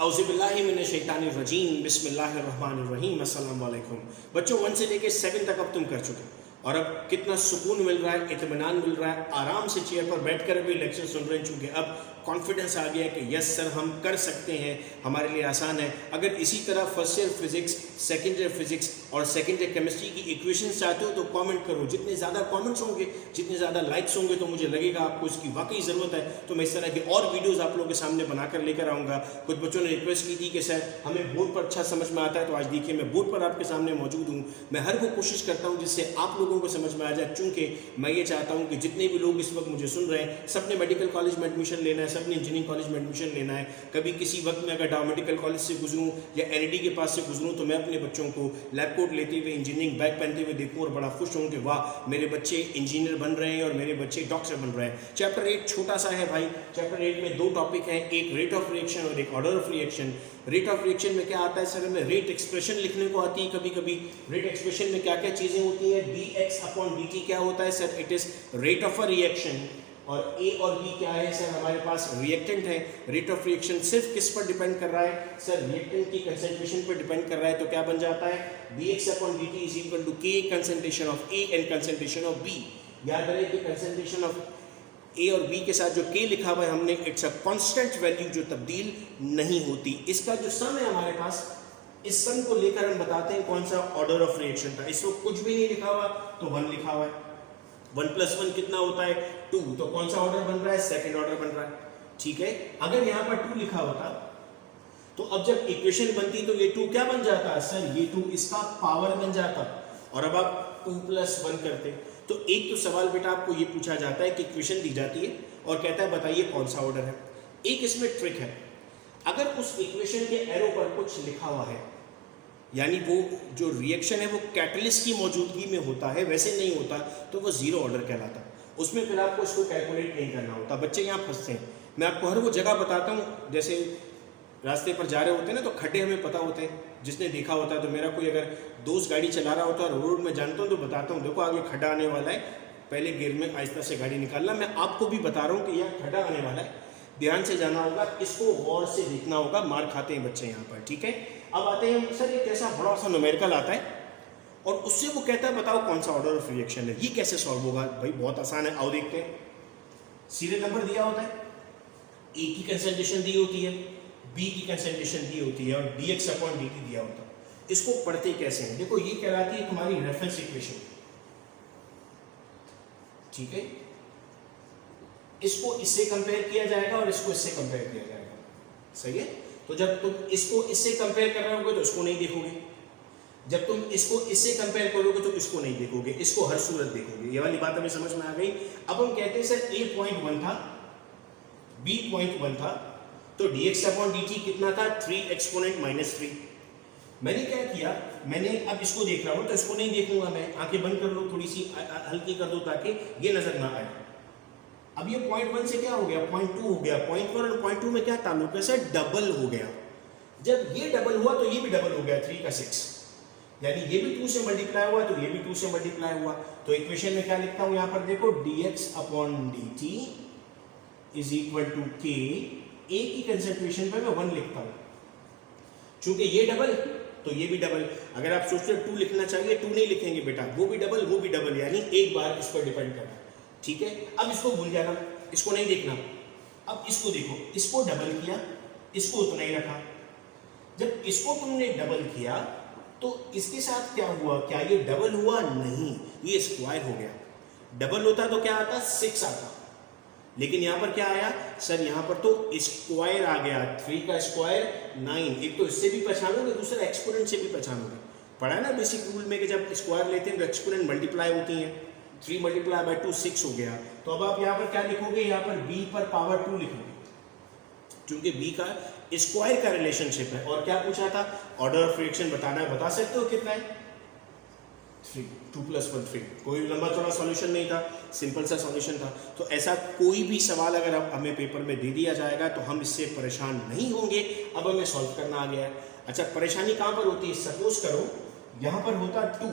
औज़ुबिल्लाहिमिनश्शैतानिर्रजीम बिस्मिल्लाहिर्रहमानिर्रहीम अस्सलाम वालेकुम। बच्चों 1 से लेके 7 तक अब तुम कर चुके और अब कितना सुकून मिल रहा है, इत्मीनान मिल रहा है, आराम से चेयर पर बैठकर भी लेक्चर सुन रहे हैं। चूँकि अब कॉन्फिडेंस आ गया कि यस सर हम कर सकते हैं, हमारे लिए आसान है। अगर इसी तरह first year physics, second year physics और सेकेंड ईयर केमिस्ट्री की इक्वेशंस चाहते हो तो कमेंट करो। जितने ज़्यादा कमेंट्स होंगे, जितने ज़्यादा लाइक्स होंगे तो मुझे लगेगा आपको इसकी वाकई ज़रूरत है, तो मैं इस तरह की और वीडियोज़ आप लोगों के सामने बनाकर लेकर आऊँगा। कुछ बच्चों ने रिक्वेस्ट की थी कि सर हमें बोर्ड पर अच्छा समझ में आता है, तो आज देखिए मैं बोर्ड पर आपके सामने मौजूद हूँ। मैं हर वो कोशिश करता हूँ जिससे आप लोगों को समझ में आ जाए, चूँकि मैं ये चाहता हूँ कि जितने भी लोग इस वक्त मुझे सुन रहे हैं, सबने मेडिकल कॉलेज में एडमिशन लेना है, सबने इंजीनियरिंग कॉलेज में एडमिशन लेना है। कभी किसी वक्त में अगर डाउ मेडिकल कॉलेज से गुजरूँ या एनईडी के पास से गुजरूँ तो मैं अपने बच्चों को लैब कोट लेते हुए, इंजीनियरिंग बैग पहनते हुए देखूँ और बड़ा खुश हूँ कि वाह मेरे बच्चे इंजीनियर बन रहे हैं और मेरे बच्चे डॉक्टर बन रहे हैं। चैप्टर 8 छोटा सा है भाई। चैप्टर 8 में 2 टॉपिक हैं, एक रेट ऑफ रिएक्शन और एक order of reaction. Rate of reaction में क्या आता है सर, हमें रेट एक्सप्रेशन लिखने को आती है कभी कभी। रेट एक्सप्रेशन में क्या क्या चीज़ें होती है, dx/dt क्या होता है sir, it is rate of a reaction. और ए और बी क्या है सर, हमारे पास रिएक्टेंट है। रेट ऑफ रिएक्शन सिर्फ किस पर डिपेंड कर रहा है सर, रिएक्टेंट की कंसंट्रेशन पर डिपेंड कर रहा है। तो क्या बन जाता है, dx/dt is equal to k concentration of A and concentration of B। याद रहे कि कंसंट्रेशन ऑफ ए और बी के साथ जो k लिखा हुआ है हमने, इट्स अ कांस्टेंट वैल्यू जो तब्दील नहीं होती। इसका जो सम है हमारे पास, इस सम को लेकर हम बताते हैं कौन सा ऑर्डर ऑफ रिएक्शन था। इसको कुछ भी नहीं लिखा हुआ तो 1 लिखा हुआ है। 1 + 1 कितना होता है 2, तो कौन सा ऑर्डर बन रहा है, सेकंड ऑर्डर बन रहा है। ठीक है, अगर यहाँ पर 2 लिखा होता तो अब जब इक्वेशन बनती तो ये 2 क्या बन जाता है सर, ये 2 इसका पावर बन जाता। और अब आप 2 + 1 करते तो एक तो सवाल बेटा आपको ये पूछा जाता है कि इक्वेशन दी जाती है और कहता है बताइए कौन सा ऑर्डर है। एक इसमें ट्रिक है, अगर उस इक्वेशन के एरो पर कुछ लिखा हुआ है, यानी वो जो रिएक्शन है वो कैटलिस्ट की मौजूदगी में होता है, वैसे नहीं होता तो वो जीरो ऑर्डर कहलाता। उसमें फिर आपको इसको कैलकुलेट नहीं करना होता। बच्चे यहाँ फंसते हैं। मैं आपको हर वो जगह बताता हूँ, जैसे रास्ते पर जा रहे होते हैं ना तो खड्डे हमें पता होते हैं, जिसने देखा होता है। तो मेरा कोई अगर दोस्त गाड़ी चला रहा होता है और रोड में जानता हूँ तो बताता हूँ देखो आगे खड्डा आने वाला है, पहले गियर में आहिस्ता से गाड़ी निकालना। मैं आपको भी बता रहा हूँ कि यह खड्डा आने वाला है, ध्यान से जाना होगा, इसको गौर से देखना होगा। मार खाते हैं बच्चे यहाँ पर। ठीक है, अब आते हैं सर एक ऐसा बड़ा सा न्यूमेरिकल आता है और उससे वो कहता है बताओ कौन सा ऑर्डर ऑफ रिएक्शन है, ये कैसे सॉल्व होगा। भाई बहुत आसान है, आओ देखते हैं। सीरियल नंबर दिया होता है, ए की कंसंट्रेशन दी होती है, बी की कंसंट्रेशन दी होती है और dx/dt दिया होता है। इसको पढ़ते कैसे हैं, देखो ये कहलाती है तुम्हारी रेफरेंस इक्वेशन। ठीक है, इसको इससे कंपेयर किया जाएगा और इसको इससे कंपेयर किया जाएगा। सही है, तो जब तुम इसको इससे कंपेयर कर रहे होगे तो इसको नहीं देखोगे, जब तुम इसको इससे कंपेयर करोगे तो इसको नहीं देखोगे, इसको हर सूरत देखोगे। ये वाली बात हमें समझ में आ गई। अब हम कहते हैं सर a 0.1 था, b 0.1 था, तो dx/dt कितना था 3 एक्सपोनेंट -3। मैंने क्या किया, मैंने अब इसको देख रहा हूं तो इसको नहीं देखूंगा मैं, आंखें बंद कर लो, थोड़ी सी हल्की कर दो ताकि ये नजर ना आए। अब ये 0.1 से क्या हो गया 0.2 हो गया, 0.1 और 0.2 में क्या ताल्लुक है सर, डबल हो गया। जब ये डबल हुआ तो ये भी डबल हो गया, 3 का 6, यानी ये भी 2 से मल्टीप्लाई हुआ तो ये भी 2 से मल्टीप्लाई हुआ। तो इक्वेशन में क्या लिखता हूं, यहां पर देखो dx/dt is equal to k, A की कंसंट्रेशन पर मैं 1 लिखता हूं, चूंकि ये डबल तो ये भी डबल। अगर आप सोचते हो 2 लिखना चाहिए, 2 नहीं लिखेंगे बेटा, वो भी डबल, यानी एक बार इस पर डिपेंड करना। ठीक है, अब इसको भूल जाना, इसको नहीं देखना। अब इसको देखो, इसको डबल किया, इसको उतना ही रखा। जब इसको तुमने डबल किया तो इसके साथ क्या हुआ, क्या ये डबल हुआ, नहीं, ये स्क्वायर हो गया। डबल होता तो क्या आता 6 आता, लेकिन यहां पर क्या आया सर, यहां पर तो स्क्वायर आ गया, 3 का स्क्वायर 9। एक तो इससे भी पहचानोगे, दूसरा एक्सपोनेंट से भी पहचानोगे। पढ़ा है ना बेसिक रूल में कि जब स्क्वायर लेते हैं तो एक्सपोनेंट मल्टीप्लाई होती हैं। 3 × 2 6 हो गया। तो अब आप यहाँ पर क्या लिखोगे, यहाँ पर b पर पावर 2 लिखोगे, क्योंकि b का स्क्वायर का रिलेशनशिप है। और क्या पूछा था, ऑर्डर ऑफ रिएक्शन बताना है, बता सकते हो कितना है 3, 2 + 1 3। कोई लंबा चौड़ा सॉल्यूशन नहीं था, सिंपल सा सॉल्यूशन था। तो ऐसा कोई भी सवाल अगर अब हमें पेपर में दे दिया जाएगा तो हम इससे परेशान नहीं होंगे। अब हमें सॉल्व करना आ गया है। अच्छा, परेशानी कहां पर होती है, सपोज करो यहां पर होता 2,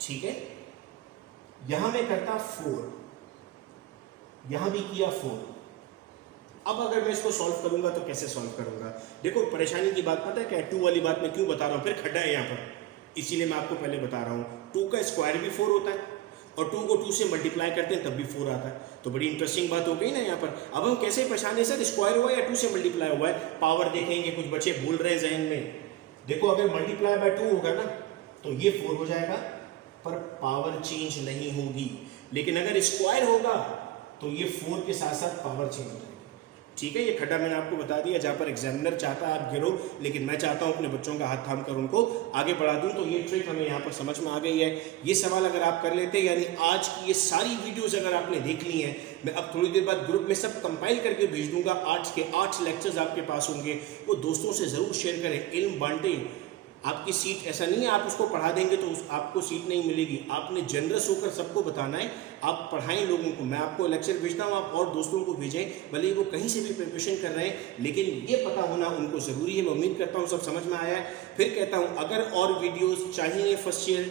ठीक है, यहां मैं करता 4, यहां भी किया 4। अब अगर मैं इसको सॉल्व करूंगा तो कैसे सॉल्व करूंगा? देखो परेशानी की बात पता है क्या, 2 वाली बात मैं क्यों बता रहा हूँ, फिर खड्डा है यहाँ पर, इसीलिए मैं आपको पहले बता रहा हूँ। 2 का स्क्वायर भी 4 होता है और 2 को 2 से मल्टीप्लाई करते हैं तब भी 4 आता है। तो बड़ी इंटरेस्टिंग बात हो गई ना यहाँ पर। अब हम कैसे पहचाने सर स्क्वायर हुआ या 2 से मल्टीप्लाई हुआ है? पावर देखेंगे, कुछ बच्चे भूल रहे हैं जहन में। देखो अगर मल्टीप्लाई बाय 2 होगा ना तो ये 4 हो जाएगा, पर पावर चेंज नहीं होगी। लेकिन अगर स्क्वायर होगा तो ये 4 के साथ साथ पावर चेंज हो जाएगी। ठीक है, ये खड्डा मैंने आपको बता दिया जहाँ पर एग्जामिनर चाहता है आप गिरो, लेकिन मैं चाहता हूँ अपने बच्चों का हाथ थाम कर उनको आगे बढ़ा दूँ। तो ये ट्रिक हमें यहाँ पर समझ में आ गई है। ये सवाल अगर आप कर लेते हैं, यानी आज की ये सारी वीडियोस अगर आपने देख ली हैं, मैं अब थोड़ी देर बाद ग्रुप में सब कंपाइल करके भेज दूंगा। 8 के 8 लेक्चर्स आपके पास होंगे, वो दोस्तों से ज़रूर शेयर करें, इल्म बांटें। आपकी सीट ऐसा नहीं है आप उसको पढ़ा देंगे तो आपको सीट नहीं मिलेगी। आपने जनरस होकर सबको बताना है, आप पढ़ाएं लोगों को। मैं आपको लेक्चर भेजता हूँ, आप और दोस्तों को भेजें, भले वो कहीं से भी प्रिपरेशन कर रहे हैं, लेकिन ये पता होना उनको ज़रूरी है। मैं उम्मीद करता हूँ सब समझ में आया है। फिर कहता हूँ अगर और वीडियोज़ चाहिए first year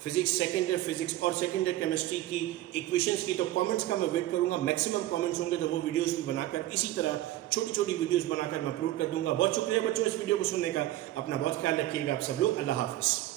physics, second year physics और सेकेंड ईयर केमिस्ट्री की इक्वेशंस की, तो कमेंट्स का मैं वेट करूंगा। मैक्सिमम कमेंट्स होंगे तो वो वीडियोस भी बनाकर इसी तरह छोटी छोटी वीडियोस बनाकर मैं अपलोड कर दूंगा। बहुत शुक्रिया बच्चों इस वीडियो को सुनने का। अपना बहुत ख्याल रखिएगा आप सब लोग। अल्लाह हाफिज़।